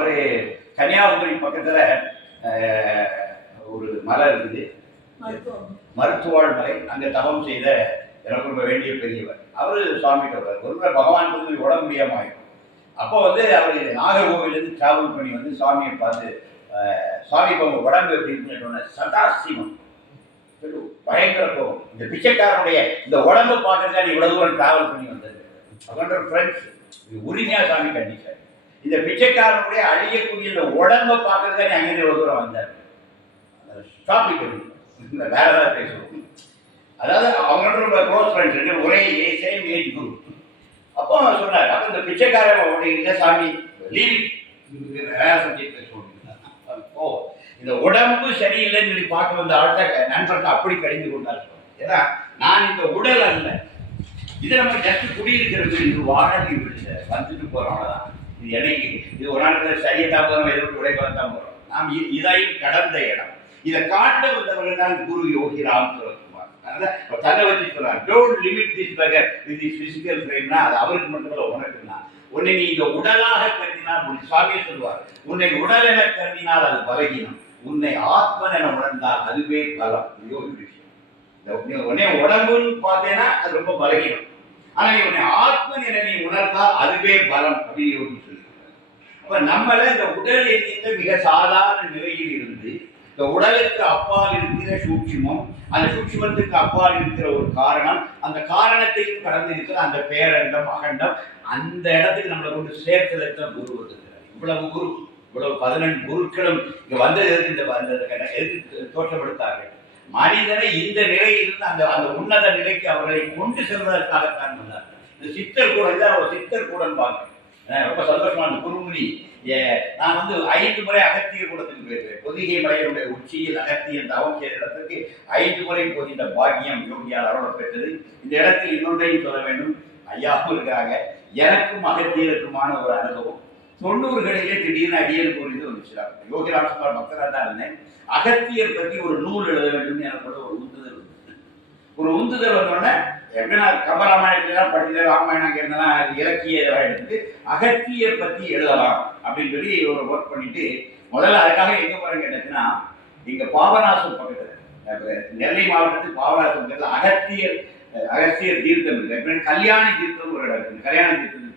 அவரு கன்னியாகுமரி பக்கத்துல ஒரு மலை இருக்குது. மருத்துவாள் மலை. அங்க தவம் செய்த எனக்கு ரொம்ப வேண்டிய பெரியவர். அவரு சுவாமி கவர் ஒருவேளை பகவான் வந்து உடம்பு முடியாம ஆயிடும் அப்போ வந்து அவர் நாகர்கோவிலேருந்து டிராவல் பண்ணி வந்து சுவாமியை பார்த்து சுவாமி இப்போ உங்க உடம்பு எப்படி இருக்குன்னு சொன்ன சதாசிவம். பயங்கர கோபம். இந்த பிச்சைக்காரனுடைய இந்த உடம்பு பார்க்கறதா நீ இவ்வளவு தூரம் டிராவல் பண்ணி வந்தது. அவன்ற ஃப்ரெண்ட்ஸ் இது உரிமையா சாமி கண்டிச்சார். இந்த பிச்சைக்காரனுடைய அழியக்கூடிய இந்த உடம்பை பார்க்கறதா நீ அங்கே எவ்வளோ தூரம் வந்தார் டாபிக் இந்த வேற ஏதாவது பேசுவோம். அதாவது அவங்களோட ரொம்ப க்ளோஸ் ஃப்ரெண்ட்ஸ் ஒரே சேம் ஏஜ் குரூப் அப்போ சொன்னார் அப்போ இந்த பிச்சைக்காரன் உடைய இல்லை சாமி. லீவ் வேற சப்ஜெக்ட் பேசுவோம் ஓ இந்த உடம்பு சரியில்லைன்னு சொல்லி பார்க்க வந்த ஆள்கிட்ட நண்பர்கள் அப்படி கடிந்து கொண்டார். ஏன்னா நான் இந்த உடல் அல்ல. இது நம்ம ஜஸ்ட் குடியிருக்கிறது இது வாழி விடுச்சு வந்துட்டு போகிறோம் அவ்வளோதான் இது எனக்கு இது ஒரு நாள் சரியத்தான் போகிறோம் எதிர்ப்பு உடைப்பாக போகிறோம் நாம் இதையும் கடந்த இடம். இதை காட்ட வந்தவர்கள் தான் குரு யோகி ராம் சுரத்குமார் அதனால தன்னை வச்சு சொல்றார் don't limit this power with this physical ஃப்ரேம்னா அது அவருக்கு மட்டும் இல்லை உனக்கு தான் உன்னை நீ இந்த உடலாக கருதினால் உன் சுவாமியை சொல்லுவார் உன்னை உடல் என கருதினால் அது பலகீனம். உன்னை ஆத்மன் என உணர்ந்தால் அதுவே பலம். ஐயோ ஒரு விஷயம். உன்னை- உடம்புன்னு பார்த்தேன்னா அது ரொம்ப பலகீனம். ஆனால் உன்னை ஆத்மன் என நீ உணர்ந்தால் அதுவே பலம் அப்படின்னு யோகி இப்ப நம்மள இந்த உடல் என்கின்ற மிக சாதாரண நிலையில் இருந்து இந்த உடலுக்கு அப்பால் இருக்கிற சூட்சுமம் அந்த சூட்சுமத்துக்கு அப்பால் இருக்கிற ஒரு காரணம் அந்த காரணத்தையும் கடந்து இருக்கிற அந்த பேரண்டம் அகண்டம் அந்த இடத்துக்கு நம்மளை கொண்டு சேர்க்கிறதுக்கு குரு வந்திருக்கிறார். இவ்வளவு குரு இவ்வளவு பதினெண்டு குருக்களும் இங்க வந்தது எதுக்கு இந்த வந்தது எதுக்கு தோற்றப்படுத்தார்கள்? மனிதனை இந்த நிலையிலிருந்து அந்த அந்த உன்னத நிலைக்கு அவர்களை கொண்டு செல்வதற்காகத்தான் வந்தார்கள். இந்த சித்தர் கூட ஒரு சித்தர் கூட பார்க்க ரொம்ப சந்தோஷமான குருமுனி ஏ, நான் வந்து ஐந்து முறை அகத்தியர் கூடத்துக்கு போயிருக்கேன். பொதிகை மலையினுடைய உச்சியில் அகத்தியன் தவம் செய்த இடத்துக்கு ஐந்து முறை போதிந்த பாக்கியம் யோகியால் அருள பெற்றது. இந்த இடத்தில் இன்னொன்றையும் சொல்ல வேண்டும். ஐயாவும் இருக்காங்க. எனக்கும் அகத்தியருக்குமான ஒரு அனுபவம். தொண்ணூறுகளிலே திடீர்னு அடியன் புரிந்து வந்துச்சுறாங்க யோகி ராம்குமார் பக்தராக தான் இருந்தேன். அகத்தியர் பற்றி ஒரு நூல் எழுத வேண்டும் எனக்கு ஒரு உந்துதல் ஒரு உந்துதல் வந்தோடனே எப்படின்னா கம்பராமாயணத்துலாம் படித்த ராமாயணம் இருந்தெல்லாம் இலக்கிய இதெல்லாம் எடுத்துட்டு அகத்தியர் பற்றி எழுதலாம் அப்படின்னு சொல்லி ஒரு ஒர்க் பண்ணிட்டு முதல்ல அதுக்காக எங்கே போகிறேன்னு கேட்டதுன்னா இங்கே பாபநாசம் பக்கத்தில். நெல்லை மாவட்டத்துக்கு பாபநாசம் பக்கத்தில் அகத்தியர் அகத்தியர் தீர்த்தம் இருக்கு. எப்படின்னா தீர்த்தம் ஒரு இடம் இருக்குது கல்யாண தீர்த்தம்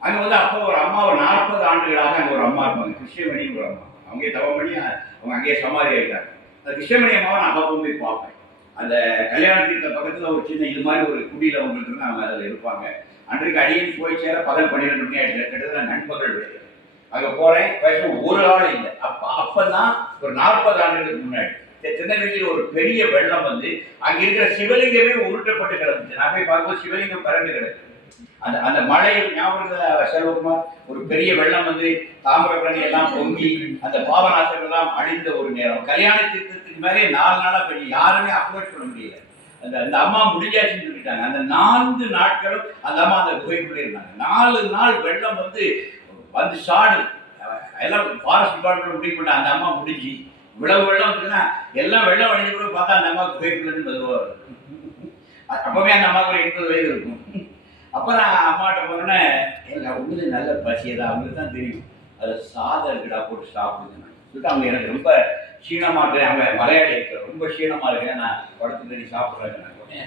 அங்கே வந்து அப்போ ஒரு அம்மா ஒரு நாற்பது ஆண்டுகளாக அங்கே ஒரு அம்மா இருப்பாங்க. கிருஷ்ணமணி ஒரு அம்மா. அவங்க தவம் பண்ணி அவங்க அங்கேயே சமாதி ஆகிட்டாங்க அந்த கிருஷ்ணமணி அம்மாவை நான் அப்பப்போ போய் பார்ப்பேன். அந்த கல்யாண தீர்த்த பக்கத்தில் ஒரு சின்ன இது மாதிரி ஒரு குடியில் அவங்க இருந்து அவங்க அதில் இருப்பாங்க. அன்றைக்கு அடியில் போய் சேர பகல் பன்னிரெண்டு மணி ஆயிடுச்சு. கிட்டத்தட்ட நண்பர்கள் வேறு. அங்கே போறேன் வயசு ஒரு ஆள் இல்லை. அப்போ அப்போ தான் ஒரு நாற்பது ஆண்டுகளுக்கு முன்னாடி சின்ன திருநெல்வேலியில் ஒரு பெரிய வெள்ளம் வந்து அங்கே இருக்கிற சிவலிங்கமே உருட்டப்பட்டு கிடந்துச்சு. நான் போய் பார்க்கும்போது சிவலிங்கம் பறந்து கிடக்கு. அந்த அந்த மழையில் ஞாபகம் செல்வகுமார் ஒரு பெரிய வெள்ளம் வந்து தாமிரபரணி எல்லாம் பொங்கி அந்த பாவநாசங்கள் எல்லாம் அழிந்த ஒரு நேரம். கல்யாண தீர்த்தத்துக்கு மேலே நாலு நாளா பெரிய யாருமே அப்ரோச் பண்ண முடியல. அந்த அந்த அம்மா முடிஞ்சாச்சுன்னு சொல்லிட்டாங்க. அந்த நான்கு நாட்களும் அந்த அம்மா அந்த குகைக்குள்ளே இருந்தாங்க. நாலு நாள் வெள்ளம் வந்து வந்து சாடு. எல்லாம் ஃபாரஸ்ட் டிபார்ட்மெண்ட் முடிவு பண்ண அந்த அம்மா முடிஞ்சு. இவ்வளவு வெள்ளம் இருக்குன்னா எல்லாம் வெள்ளம் அழிஞ்சு கூட பார்த்தா அந்த அம்மா குகைக்குள்ளேருந்து வருவார் அப்பவே அந்த அம்மாவுக்கு ஒரு எண்பது வயது இருக்கும். அப்போ நான் அம்மாட்ட போனேன் இல்லை உங்களுக்கு நல்ல பசியதா அவங்களுக்கு தான் தெரியும். அதில் சாதம் இருக்குடா போட்டு சாப்பிடுங்க சொல்லிட்டு அவங்க எனக்கு ரொம்ப சீனமாக இருக்கிறேன் அவங்க மலையாளி இருக்கிற ரொம்ப சீனமாக இருக்கிறேன் நான் படத்துக்கு நீ சாப்பிட்றேன். உடனே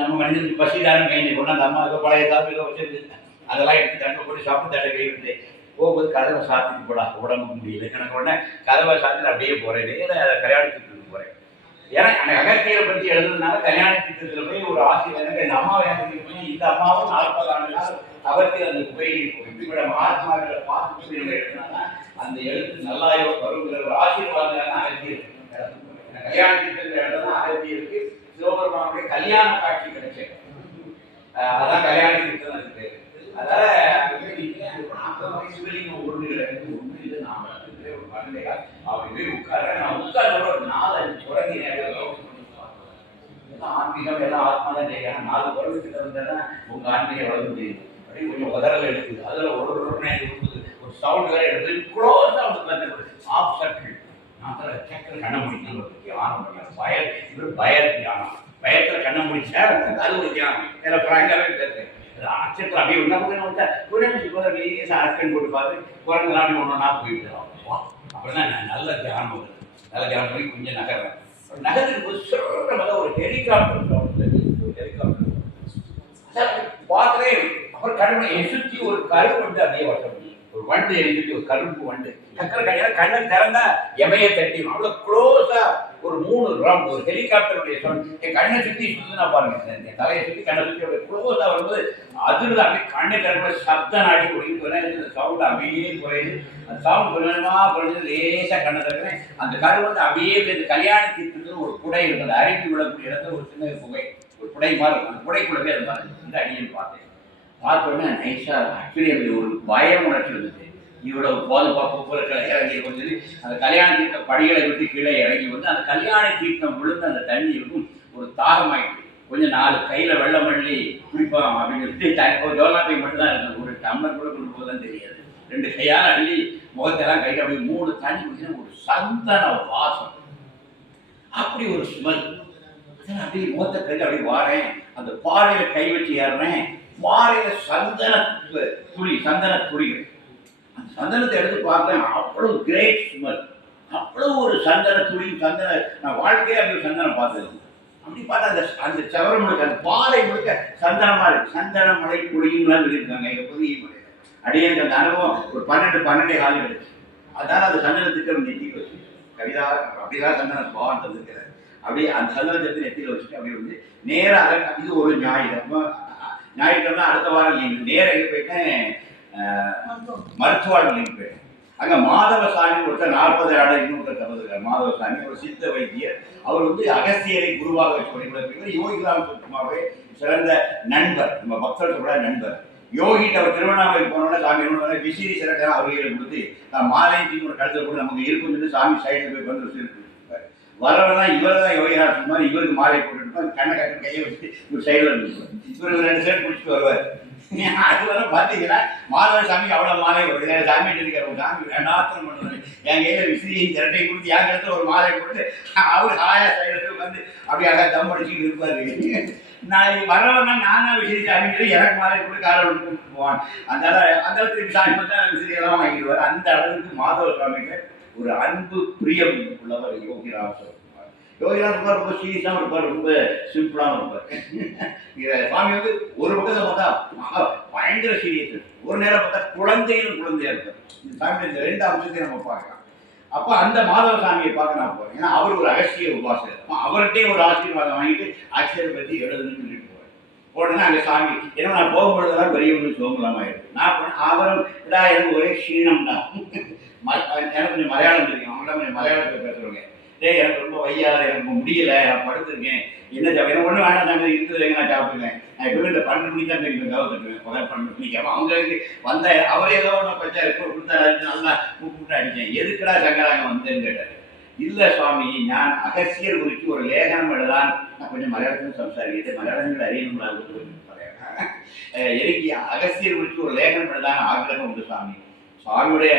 நம்ம மனிதனுக்கு பசி தானே மெயின் கொண்டு அந்த அம்மாவுக்கு பழைய சாப்பிட்டு வச்சிருந்து அதெல்லாம் எடுத்து தண்ணி போட்டு சாப்பிட்டு தட்டை கை விட்டு போகும்போது கதவை சாத்திட்டு போடா உடம்புக்கு முடியல. எனக்கு உடனே கதவை சாத்திட்டு அப்படியே போகிறேன் இல்லை கல்யாணத்துக்கு ஏன்னா அந்த அகத்தியரை பற்றி எழுதுனால கல்யாண திட்டத்தில் போய் ஒரு ஆசிரியர் எனக்கு இந்த அம்மாவை எனக்கு போய் இந்த அம்மாவும் நாற்பது ஆண்டுகள் அவருக்கு அந்த குபையில் இப்படி மகாத்மாக்களை பார்த்து சொல்லி எழுதுனா அந்த எழுத்து நல்லாயோ வருங்கிற ஒரு ஆசீர்வாதம் அகத்தியர். கல்யாண திட்டத்தில் எழுதுனா அகத்தியருக்கு சிவபெருமானுடைய கல்யாண காட்சி கிடைச்சது. அதான் கல்யாண திட்டம் இருக்கு. அதனால அந்த மாதிரி சிவலிங்கம் ஒன்று ஒன்று இது நாம இருக்கு, ஒரு போய் நான் ஒரு நாலு அஞ்சு ஆன்மீகம் எல்லாம் ஆத்மா தான் செய்யணும் நாலு குழந்தைகிட்ட வந்தா உங்க ஆன்மீகம் வளர்ந்து முடியுது. கொஞ்சம் உதறல் எடுக்குது. அதுல ஒரு ஒரு ஒரு சவுண்ட் வேற எடுத்து க்ளோஸ் அவனுக்கு ஆஃப் சர்க்கிள் நான் அதில் சக்கர கண்ண முடிக்கணும் ஒரு பய இது பய தியானம். பயத்துல கண்ண முடிச்சா அது ஒரு தியானம். இதில் ஃப்ராங்காகவே பேசுறேன். ஆச்சரியத்தில் அப்படியே ஒன்றா போய் நம்ம லேசாக அரக்கன் போட்டு பார்த்து குழந்தை ஒன்று ஒன்றா போயிட்டு அப்படின்னா நான் நல்ல தியானம் நல்ல தியானம் பண்ணி கொஞ்சம் நகர்றேன். நகருக்கு போய் சொல்கிற மேலே ஒரு ஹெலிகாப்டர் ஹெலிகாப்டர். பார்க்குறேன் அப்புறம் கரும்பு என்னை சுற்றி ஒரு கரும்பு வந்து அப்படியே வட்டம் ஒரு வண்டு எழுதி ஒரு கரும்பு வண்டு. சக்கர கண்ணை திறந்தா எமையை தட்டிடும். அவ்வளோ க்ளோஸாக ஒரு மூணு ரவுண்ட் ஒரு ஹெலிகாப்டருடைய சவுண்ட் என் கண்ணை சுற்றி சுற்றினா பாருங்க என் தலையை சுற்றி கண்ணை சுற்றி அப்படியே குளோஸாக வரும்போது அதில் அப்படியே கண்ணை திறக்கிற சப்தம் நாடி குடிக்கும் இந்த சவுண்ட் அப்படியே குறையுது. அந்த சவுண்ட் கொஞ்சமாக குறைஞ்சது லேசாக கண்ணை திறக்கிறேன். அந்த கரு வந்து அப்படியே இந்த கல்யாண தீர்த்துக்கு ஒரு குடை இருக்குது அருகி விழக்கூடிய இடத்துல ஒரு சின்ன புகை ஒரு குடை மாதிரி இருக்கும். அந்த குடைக்குள்ளவே போய் அது மாதிரி இந்த அடியன்னு பார்த்தேன். பார்த்தோன்னே நைஸாக ஆக்சுவலி அப்படி ஒரு பயம் உணர்ச்சி வந்துச்சு. இவ்வளவு பாதுகாப்பு போல இறங்கி சொல்லி அந்த கல்யாண தீர்த்தம் படிகளை விட்டு கீழே இறங்கி வந்து அந்த கல்யாண தீர்த்தம் விழுந்து அந்த தண்ணி இருக்கும் ஒரு தாகமாயிட்டு கொஞ்சம் நாலு கையில் வெள்ளம் மல்லி குடிப்போம் அப்படின்னு சொல்லிட்டு ஜோலாப்பை மட்டும் தான் இருக்கும் ஒரு டம்ளர் கூட கொண்டு போதான் தெரியாது. ரெண்டு கையால் அள்ளி முகத்தெல்லாம் கையில் அப்படி மூணு தண்ணி குடிச்சா ஒரு சந்தன வாசம். அப்படி ஒரு ஸ்மெல். அப்படி முகத்தை கையில் அப்படி வாரேன். அந்த பாறையில கை வச்சு ஏறுறேன். பாறையில சந்தன துளி சந்தன துளிகள். சந்தனத்தை எடுத்து பார்த்தேன். அவ்வளவு கிரேட் ஸ்மெல் அவ்வளவு ஒரு சந்தன துளி சந்தன நான் வாழ்க்கையே அப்படி சந்தனம் பார்த்தது அப்படி பார்த்தா அந்த அந்த சவரம் முழுக்க அந்த பாலை முழுக்க சந்தனமா இருக்கு. சந்தன மலை குடியும்லாம் சொல்லியிருக்காங்க. எங்க புதிய மலை அடியே அந்த அனுபவம் ஒரு பன்னெண்டு பன்னெண்டே காலம் எடுத்து. அதனால அந்த சந்தனத்துக்கு நெத்திக்கு வச்சு கவிதா அப்படிதான் சந்தன பவான் தந்திருக்கிறார் அப்படியே அந்த சந்தனத்தை நெத்தியில் வச்சுட்டு அப்படியே வந்து நேராக அதை இது ஒரு ஞாயிறு. அப்ப, ஞாயிற்றுக்கிழமை அடுத்த வாரம் லீவு நேரா போயிட்டேன்? அஹ், மருத்துவாள் அங்கே போயிட்டேன் சாமி மாதவசாமி ஒருத்தர் நாற்பது ஆடை இன்னொருத்தர் தவறுகிறார் மாதவசாமி ஒரு சித்த வைத்தியர். அவர் வந்து அகஸ்தியரை குருவாக வச்சு யோகி யோகிராம் சுத்தமாகவே சிறந்த நண்பர் நம்ம பக்தர்கள் கூட நண்பர். யோகிட்ட அவர் திருவண்ணாமலை போனோட சாமி என்ன விசிறி சிறக்க அவர்களை கொடுத்து நான் மாலை தீங்க ஒரு கழுத்தில் கூட நமக்கு இருக்குன்னு சொல்லி சாமி சைடில் போய் வந்து வச்சு வரவெல்லாம் இவர் தான் யோகிராஜ் மாதிரி இவருக்கு மாலை போட்டுருப்பார் கண்ணை கட்டு கையை வச்சு இவர் சைடில் இருந்துருவார் இவர் ரெண்டு சைடு பிடிச்சிட்டு வருவார். அது வர பார்த்தீங்கன்னா மாதவ சாமிக்கு அவ்வளோ மாலை வருது சாமி இருக்கிற ஒரு சாமி வேண்டாத்தனம் பண்ணுறது என் கையில் விசிறியும் திரட்டை கொடுத்து என் இடத்துல ஒரு மாலை கொடுத்து அவர் ஹாயா சைடில் வந்து அப்படி அழகாக தம் அடிச்சுட்டு இருப்பார். நான் வரவனா நானா விசிறி சாமி எனக்கு மாலை கொடுத்து காலை கொடுத்து போவான். அந்த அந்த அளவுக்கு சாமி மட்டும் விசிறியெல்லாம் விசிறி எல்லாம் வாங்கிடுவார். அந்த அளவுக்கு மாதவ சாமிக்கு ஒரு அன்பு பிரியம் உள்ளவர் யோகி யோகிலாம் இருப்பார் ரொம்ப சீரியஸாகவும் இருப்பார் ரொம்ப சிம்பிளாகவும் இருப்பார் இதை சுவாமி வந்து ஒரு பக்கத்தில் பார்த்தா மகா பயங்கர சீரியஸ் ஒரு நேரம் பார்த்தா குழந்தையிலும் குழந்தையா இருப்பார். இந்த சாமி இந்த ரெண்டு அம்சத்தையும் நம்ம பார்க்கலாம். அப்போ அந்த மாதவ சாமியை பார்க்க நான் போறேன். ஏன்னா அவர் ஒரு அகசிய உபாசகர். அப்போ அவர்கிட்டயே ஒரு ஆசீர்வாதம் வாங்கிட்டு ஆட்சியரை பற்றி எழுதுன்னு சொல்லிட்டு போவேன் உடனே அங்கே சாமி ஏன்னா நான் போகும்பொழுதெல்லாம் ஒன்று சோம்பலாமா இருக்கு நான் போனேன் அவரும் இடா எனக்கு ஒரே க்ஷீணம் தான் எனக்கு கொஞ்சம் மலையாளம் தெரியும். அவங்களாம் கொஞ்சம் மலையாளத்தில் பேசுறவங்க டேய் எனக்கு ரொம்ப வையாது எனக்கு முடியல நான் படுத்துருக்கேன். என்ன எனக்கு ஒன்றும் வேண்டாம் தாங்க இருக்குதுலேங்க நான் சாப்பிடுவேன் நான் எப்பவுமே இந்த பன்னெண்டு மணிக்கு தான் தெரியும் கவலை தட்டுவேன். பன்னெண்டு மணிக்கு. அவங்களுக்கு வந்த அவரே ஏதோ ஒன்று பச்சா இப்போ கொடுத்தாரு நல்லா கூப்பிட்டு அடிச்சேன். எதுக்குடா சங்கராங்க வந்தேன்னு கேட்டார் இல்லை சுவாமி நான் அகசியர் குறித்து ஒரு லேகனம் எழுதான். நான் கொஞ்சம் மலையாளத்தில் சம்சாரிக்கிறது மலையாளங்கள் அறியணும்னா எனக்கு அகசியர் குறித்து ஒரு லேகனம் எழுதான் ஆக்கிரகம் உண்டு சுவாமி. சுவாமியுடைய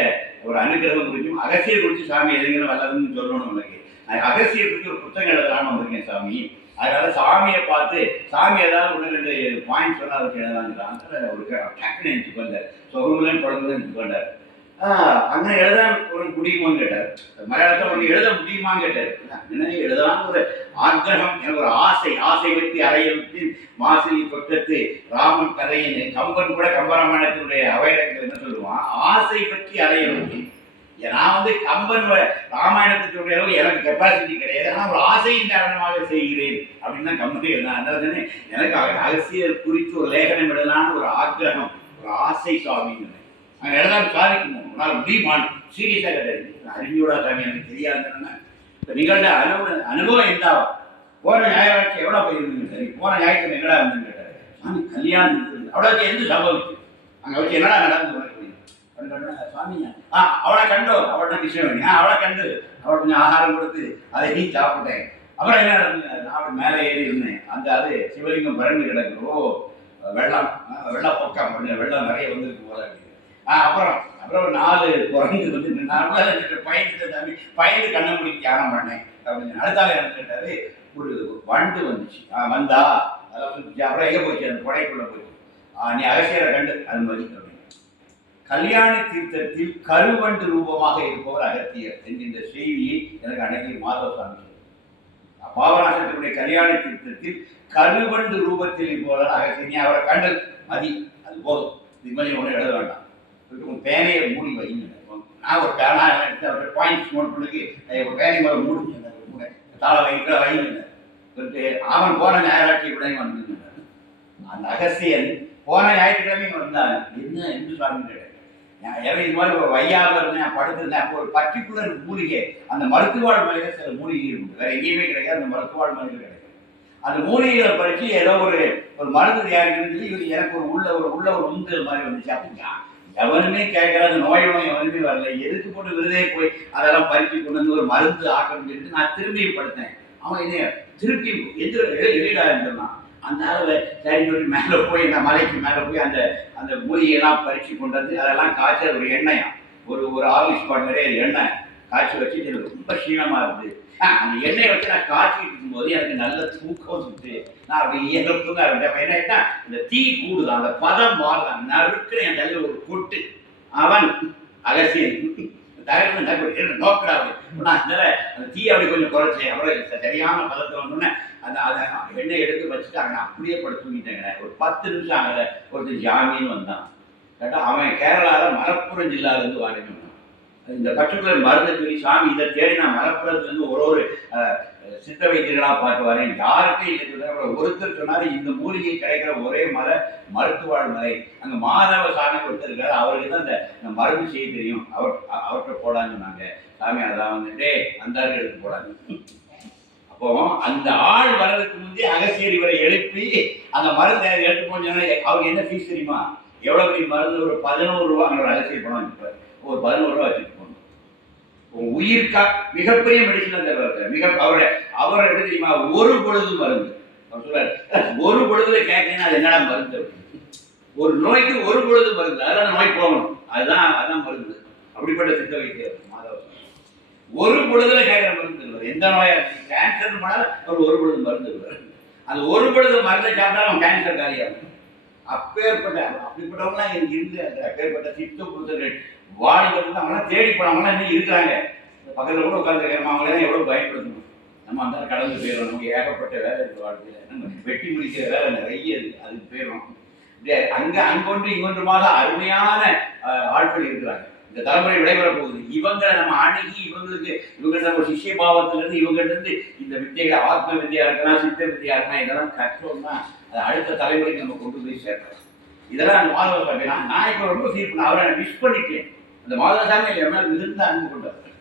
ஒரு அனுகிரகம் குறித்தும் அகசியர் குறித்து சாமி எதுங்கிற வல்லதுன்னு சொல்லணும் உனக்கு அகசியத்துக்கு ஒரு புத்தகம் எழுதலாம்னு வந்திருக்கேன் சாமி. அதனால சாமியை பார்த்து சாமி ஏதாவது ஒன்று ரெண்டு பாயிண்ட் சொன்னால் அதுக்கு எழுதலாங்கிறான் ஒரு டக்குன்னு நினச்சி வந்தார். சொகமுலையும் குழந்தை நினச்சி வந்தார். அங்கே எழுத ஒரு முடியுமான்னு கேட்டார். மலையாளத்தை ஒன்று எழுத முடியுமான்னு கேட்டார். என்ன எழுதலாம்னு ஒரு ஆக்கிரகம்? எனக்கு ஒரு ஆசை ஆசை பற்றி அறையெழுத்து மாசிலி பக்கத்து ராமன் கதையின் கம்பன் கூட கம்பராமாயணத்தினுடைய அவைடத்தில் என்ன சொல்லுவான்? ஆசை பற்றி அறையெழுத்து நான் வந்து கம்பன் வ- ராமாயணத்தை சொல்ற அளவு எனக்கு கெப்பாசிட்டி கிடையாது. ஆனால் ஒரு ஆசையின் காரணமாக செய்கிறேன் அப்படின்னு தான் கம்பன் எழுதான் அதனால எனக்கு அக- அகசியர் குறித்து ஒரு லேகனம் எழுதலாம்னு ஒரு ஆக்கிரகம் ஒரு ஆசை சுவாமின்னு அங்கே எழுதாம சாதிக்கணும் உன்னால் முடியுமான் சீரியஸாக கிடையாது அறிவியோட சாமி எனக்கு தெரியாதுன்னா இப்போ நிகழ்ந்த அனுபவம் அனுபவம் எந்தாவா போன ஞாயிறாட்சி எவ்வளோ போயிருந்தீங்க? சரி போன ஞாயிற்று எங்கடா இருந்துன்னு கேட்டார். சாமி கல்யாணம் அவ்வளோக்கு அவ்வளோ எந்த சம்பவிச்சு அங்கே வச்சு என்னடா நடந்து ஆ அவளை கண்டோ அவள்கிட்ட விஷயம் அவளை கண்டு அவள் கொஞ்சம் ஆகாரம் கொடுத்து அதை நீ சாப்பிட்டேன். அப்புறம் என்ன அவள் மேலே ஏறி இருந்தேன். அந்த அது சிவலிங்கம் பிறந்து கிடக்கு. ஓ வெள்ளம் ஆ, வெள்ளப்பொக்கம் அப்படின்னு வெள்ளம் நிறைய வந்திருக்கு போல ஆ அப்புறம் அப்புறம் ஒரு நாலு குரங்கு வந்து நார்மலாக கூட பயந்துட்டு தம்பி பயந்து கண்ணை மூடி தியானம் பண்ணேன். அப்படின்னு அடுத்தால எனக்கு கேட்டாரு ஒரு வண்டு வந்துச்சு. வந்தா அதெல்லாம் சுத்திச்சு. அப்புறம் எங்கே போச்சு? அந்த கொடைக்குள்ளே போச்சு. நீ அகசியரை கண்டு அது மாதிரி கல்யாண தீர்த்தத்தில் கருவண்டு ரூபமாக இருப்பவர் அகத்தியர் என்கின்ற செய்தியை எனக்கு அன்னைக்கு மாதவ சுவாமி பாபநாசத்தினுடைய கல்யாண தீர்த்தத்தில் கருவண்டு ரூபத்தில் இருப்பவர் அகத்தியர். நீ அவரை கண்டல் மதி அது போதும். இது மாதிரி ஒன்றும் எழுத வேண்டாம். உன் பேனையை மூடி வைங்க நான் ஒரு பேனா எடுத்து அவருடைய பாயிண்ட்ஸ் நோட் பண்ணி ஒரு பேனை மேலே மூடி. தாள வைக்கிற வைங்க அவன் போன ஞாயிறாட்சி கூட வந்து அந்த அகசியன் போன ஞாயிற்றுக்கிழமை வந்தான் என்ன என்று சாமி கேட்டேன் ஏன்னா இது மாதிரி ஒரு வையாவில் இருந்தேன் படுத்திருந்தேன். அப்போ ஒரு பர்டிகுலர் மூலிகை அந்த மருத்துவாழ் மலையில சில மூலிகை இருக்கு வேற எங்கேயுமே கிடைக்காது அந்த மருத்துவாழ் மலையில கிடைக்கும். அந்த மூலிகைகளை பறிச்சு ஏதோ ஒரு ஒரு மருந்து தயாரிக்கணும்னு சொல்லி எனக்கு ஒரு உள்ள ஒரு உள்ள ஒரு உந்துதல் மாதிரி வந்துச்சு. அப்படின்னா எவனுமே கேட்கற அந்த நோய் நோய் எவனுமே வரல. எதுக்கு போட்டு விருதே போய் அதெல்லாம் பறிச்சு கொண்டு வந்து ஒரு மருந்து ஆக்கணும்னு சொல்லிட்டு நான் திரும்பியும் படுத்தேன். அவன் என்ன திருப்பி எதிர எழுதிடா இருந்தான் அந்த அளவு சரி சொல்லி மேலே போய் அந்த மலைக்கு மேலே போய் அந்த அந்த மூலிகையெல்லாம் பறிச்சு கொண்டு வந்து அதெல்லாம் காய்ச்சல் ஒரு எண்ணெயா? ஒரு ஒரு ஆஃபீஸ் பாட் நிறைய எண்ணெய். காய்ச்சி வச்சு எனக்கு ரொம்ப சீனமாக இருந்தது அந்த எண்ணெயை வச்சு நான் காய்ச்சிட்டு இருக்கும்போது எனக்கு நல்ல தூக்கம் சுட்டு நான் அப்படி இயல்புங்க இருந்தேன் அப்ப என்ன ஆயிட்டா இந்த தீ கூடுதான் அந்த பதம் மாறுதான் நறுக்கிற என் தலையில் ஒரு கொட்டு. அவன் அகசியன். தகவல் நோக்கிறாரு அதனால அந்த தீ அப்படி கொஞ்சம் குறைச்சேன் அப்புறம் சரியான பதத்தில் வந்தோடனே அந்த அதை எண்ணெய் எடுத்து வச்சுட்டு அங்கே அப்படியே படுத்து ஒரு பத்து நிமிஷம் அங்கே ஒருத்தர் ஜாமீன் வந்தான். கேட்டால் அவன் கேரளாவில் மலப்புரம் ஜில்லாவிலேருந்து வாடினவன். இந்த பர்டிகுலர் மருந்து சொல்லி சாமி இதை தேடி நான் மலப்புரத்துலேருந்து ஒரு ஒரு அஹ், சித்த வைத்தியர்களாக பார்த்து வரேன் யாருக்கும் இல்லை சொல்ல ஒருத்தர் சொன்னார் இந்த மூலிகை கிடைக்கிற ஒரே மலை மருத்துவாழ் மலை. அங்கே மாதவ சாமி ஒருத்தர் இருக்காரு அவருக்கு தான் இந்த மருந்து செய்ய தெரியும். அவர் அவர்கிட்ட போடான்னு சொன்னாங்க. சாமி அதான் வந்துட்டே அந்தாருக்கு எடுத்து போடாங்க அப்போ அந்த ஆள் வர்றதுக்கு முந்தைய அகசியர் இவரை எழுப்பி அந்த மருந்தை எடுத்து போனா அவருக்கு என்ன ஃபீஸ் தெரியுமா? எவ்வளோ பெரிய மருந்து? ஒரு பதினோரு ரூபா அங்கே ஒரு பணம் ஒரு பதினோரு ரூபா வச்சுருப்பாங்க உன் உயிர்க்கா மிகப்பெரிய மெடிசன் அந்த மிக அவரை அவரை எப்படி தெரியுமா? ஒரு பொழுது மருந்து. அவர் சொல்றாரு ஒரு பொழுதுல கேட்கணும் அது என்னடா மருந்து? ஒரு நோய்க்கு ஒரு பொழுது மருந்து. அதான் அந்த நோய் போகணும். அதுதான் அதான் மருந்து. அப்படிப்பட்ட சித்த வைத்தியர் மாதவ ஒரு பொழுதுல கேட்கிற மருந்து எந்த நோயா? கேன்சர் பண்ணாலும் அவர் ஒரு பொழுது மருந்து அந்த ஒரு பொழுது மருந்தை சாப்பிட்டாலும் கேன்சர் காலியாகும். அப்பேற்பட்ட அப்படிப்பட்டவங்களாம் இருந்து அந்த அப்பேற்பட்ட சித்த புத்தர்கள் வந்து அவங்களாம் தேடி போனவங்களாம் இன்னும் இருக்கிறாங்க. இந்த பக்கத்தில் கூட உட்காந்துருக்கிறோம் அவங்களாம் எவ்வளோ பயன்படுத்தணும்? நம்ம அந்த கடந்து போயிடும் நமக்கு ஏகப்பட்ட வேலை இருக்குது வாழ்க்கையில். நம்ம வெட்டி முடிக்கிற வேலை நிறைய இருக்குது அதுக்கு போயிடும் இப்படியே அங்கொன்று இங்கொன்றுமாக அருமையான ஆட்கள் இருக்கிறாங்க. இந்த தலைமுறை விடைபெற போகுது. இவங்களை நம்ம அணுகி இவங்களுக்கு இவங்கள்ட்ட நம்ம சிஷ்ய பாவத்திலிருந்து இவங்கிட்டிருந்து இந்த வித்தைகளை ஆத்ம வித்தியா இருக்கலாம் சித்த வித்தியா இருக்கலாம் இதெல்லாம் கற்றோம்னா அது அடுத்த தலைமுறைக்கு நம்ம கொண்டு போய் சேர்க்கலாம். இதெல்லாம் மாணவர் நான் இப்போ ரொம்ப ஃபீல் பண்ண அவரை நான் மிஸ் பண்ணிட்டேன். அந்த மாதவசாமி என் மேலே மிகுந்த அன்பு கொண்டவர்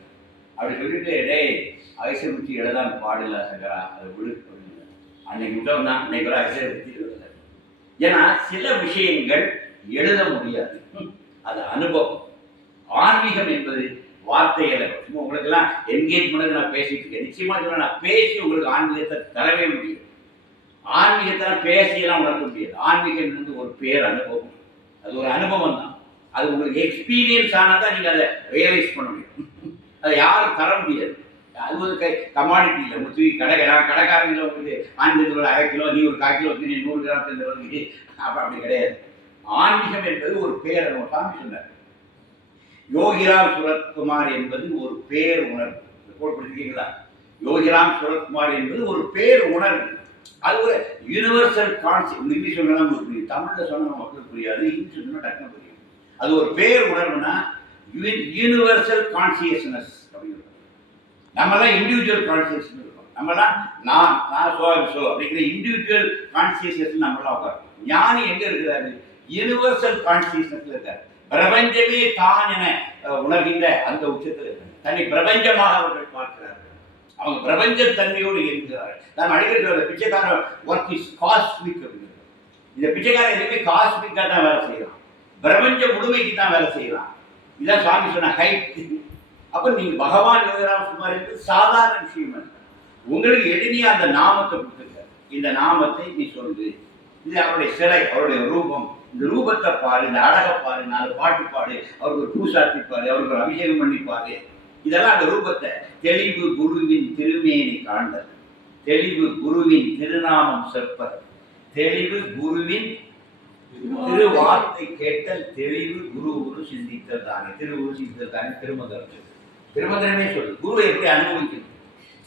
அப்படி சொல்லிட்டு டேய் அகசியமுத்தி எழுதான் பாடல சங்கரா அதை விழு அன்னைக்கு விட்டவன் தான். அன்னைக்கு வர அகசியமுத்தி எழுதலை ஏன்னா சில விஷயங்கள் எழுத முடியாது. அது அனுபவம். ஆன்மீகம் என்பது வார்த்தைகள். சும்மா உங்களுக்கெல்லாம் என்கேஜ் நான் பேசிட்டு இருக்கேன். நிச்சயமாக சொல்ல நான் பேசி உங்களுக்கு ஆன்மீகத்தை தரவே முடியும் ஆன்மீகத்தை பேசியெல்லாம் உணர்த்த முடியாது. ஆன்மீகம் என்பது ஒரு பேர் அனுபவம். அது ஒரு அனுபவம் தான். அது உங்களுக்கு எக்ஸ்பீரியன்ஸ் ஆனால் தான் நீங்கள் அதை ரியலைஸ் பண்ண முடியும். அதை யாரும் தர முடியாது. அது ஒரு கை கமாடிட்டி இல்லை. முத்துவி கடை நான் கடைக்காரங்கள உங்களுக்கு ஆன்மீகத்தில் ஒரு அரை கிலோ நீ ஒரு கால் கிலோ நீ நூறு கிராம் சேர்ந்து வருது அப்போ அப்படி கிடையாது. ஆன்மீகம் என்பது ஒரு பேர் நம்ம சாமி சொன்னார். யோகிராம் சுரத்குமார் என்பது ஒரு பேர் உணர்வு. போட்டுருக்கீங்களா யோகிராம் சுரத்குமார் என்பது ஒரு பேர் உணர்வு. அது ஒரு யூனிவர்சல் கான்செப்ட் இங்கிலீஷ் சொன்னால் நமக்கு புரியும். தமிழில் சொன்னால் நமக்கு புரியாது. இங்கிலீஷ் சொன்னால் டக்குனு புரியும் அது ஒரு பேர் உணர்வுனா யூனிவர்சல் கான்சியஸ்னஸ் அப்படின்னு நம்மலாம் இண்டிவிஜுவல் கான்சியஸ்னஸ் இருக்கோம். நம்மலாம் நான் நான் சோ சோ அப்படிங்கிற இண்டிவிஜுவல் கான்சியஸ்னஸ் நம்மளாம் உட்காரோம் ஞானி எங்க இருக்கிறாரு? யூனிவர்சல் கான்சியஸ்னஸ்ல இருக்காரு. பிரபஞ்சமே தான் என உணர்கின்ற அந்த உச்சத்தில் இருக்காரு. தன்னை பிரபஞ்சமாக அவர்கள் பார்க்கிறார்கள். அவங்க பிரபஞ்ச தன்மையோடு இருக்கிறார்கள் நான் அடிக்கடி பிச்சைக்கார ஒர்க் இஸ் காஸ்மிக் அப்படின்னு. இந்த பிச்சைக்காரன் எதுவுமே காஸ்மிக்காக தான் வேலை செய்யலாம் பிரபஞ்ச முழுமைக்கு தான் வேலை செய்யறான் இதான் சுவாமி சொன்ன ஹைட் அப்போ நீங்கள் பகவான் யோகராம் சுமார் என்று சாதாரண விஷயம் அல்ல உங்களுக்கு எளிமையாக அந்த நாமத்தை கொடுத்துருக்காரு. இந்த நாமத்தை நீ சொல்லு. இது அவருடைய சிலை அவருடைய ரூபம். இந்த ரூபத்தை பாரு இந்த அழகை பாரு நாலு பாட்டு பாடு அவருக்கு ஒரு பூசாட்டி அவருக்கு ஒரு அபிஷேகம் பண்ணிப்பாரு இதெல்லாம் அந்த ரூபத்தை தெளிவு குருவின் திருமேனி காண்தல் தெளிவு குருவின் திருநாமம் செப்பர் தெளிவு குருவின் திரு வார்த்தை கேட்டல் தெளிவு குரு குரு சிந்தித்தல் தானே. திரு குரு சிந்தித்தல் தானே திருமந்திரம் சொல்லு திருமந்திரமே சொல்லு குருவை எப்படி அனுபவிக்கணும்?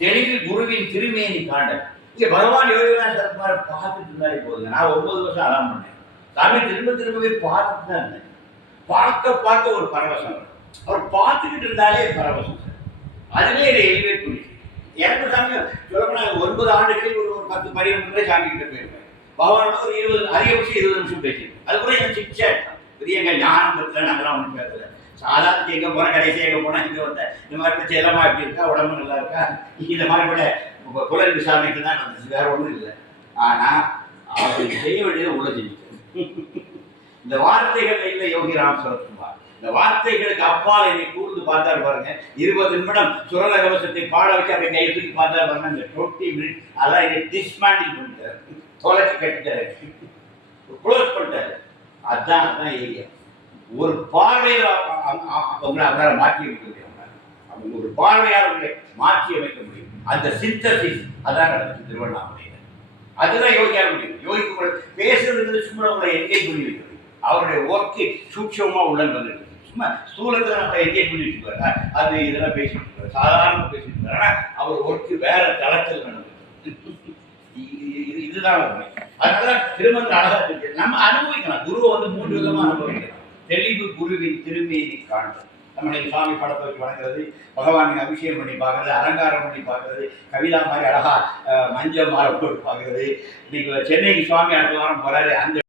தெளிவு குருவின் திருமேனி காண்டல் இங்க பகவான் யோகிராஜ் சர்மார் பார்த்துட்டு இருந்தாலே போதுங்க. நான் ஒன்பது வருஷம் அலாம் பண்ணேன். சாமி திரும்ப திரும்பவே பார்த்துட்டு தான் இருந்தேன். பார்க்க பார்க்க ஒரு பரவசம். அவர் பார்த்துக்கிட்டு இருந்தாலே பரவசம் சார். அதுவே என்னை எலிவேட் பண்ணி எனக்கு சாமி சொல்லப்போனா ஒன்பது ஆண்டுகளில் ஒரு ஒரு பத்து பன்னிரெண்டு முறை சாமி கிட்ட போயிருப்பேன். பகவானோட ஒரு இருபது அதிகபட்சம் இருபது நிமிஷம் பேசியிருக்கேன் அது கூட எனக்கு சிக்ஸா எடுத்தான் பெரிய ஞானம் பத்தில அதெல்லாம் ஒன்றும் பேசல சாதாரண எங்க போனால் கடைசி எங்க போனா இங்க வந்த இந்த மாதிரி இப்ப செல்லமா இப்படி இருக்கா? உடம்பு நல்லா இருக்கா? இந்த மாதிரி கூட உங்க குலர் விசாரணைக்கு தான் நடந்துச்சு. வேற ஒன்றும் இல்லை. ஆனா அவர் செய்ய வேண்டியது உள்ள செஞ்சுட்டேன் இந்த வார்த்தைகள் இல்லை யோகி ராம் சரத்குமார் இந்த வார்த்தைகளுக்கு அப்பால் என்னை கூர்ந்து பார்த்தாரு பாருங்க. இருபது நிமிடம் சுரல கவசத்தை பாட வச்சு அப்படியே கையை தூக்கி பார்த்தாரு பாருங்க. இந்த டுவெண்ட்டி மினிட் அதெல்லாம் என்னை டிஸ்மேண்டில் பண்ணிட்டார். தொலைச்சி கட்டிட்டாரு. க்ளோஸ் பண்ணிட்டாரு. அதான் அதுதான் ஏரியா. ஒரு பார்வையில் அ- அவங்களை அவரால் மாற்றி அமைக்க முடியும்? அவங்க ஒரு பார்வையால் அவங்களை மாற்றி அமைக்க முடியும். அந்த சிந்தசிஸ் அதான் நடந்துச்சு திருவண்ணாமலையில். அதுதான் யோகியா முடியும். யோகி உங்களை பேசுறது சும்மா உங்களை என்கேஜ் பண்ணி வைக்கிறது. அவருடைய ஒர்க்கு சூட்சமாக உள்ள வந்துருக்கு சும்மா ஸ்தூலத்தில் நம்ம என்கேஜ் பண்ணி வச்சுப்பாரு அது இதெல்லாம் பேசிட்டு இருக்காரு. சாதாரணமாக பேசிட்டு இருக்காரு. ஆனால் அவர் ஒர்க்கு வேற தளத்தில் நடந்துருக்கு இதுதான் உண்மை. அதனால திருமணம் அழகா இருக்கு. நம்ம அனுபவிக்கலாம். குருவை வந்து மூன்று விதமா அனுபவிக்கலாம். தெளிவு குருவின் திருமையை காண்பது. நம்மளை சாமி படத்தை வச்சு வணங்குறது பகவானுக்கு அபிஷேகம் பண்ணி பார்க்கறது அலங்காரம் பண்ணி பார்க்கறது கவிதா மாதிரி அழகா மஞ்சள் மாலை போட்டு பார்க்கறது. இன்னைக்கு சென்னைக்கு சுவாமி அடுத்த வாரம் போறாரு. அந்த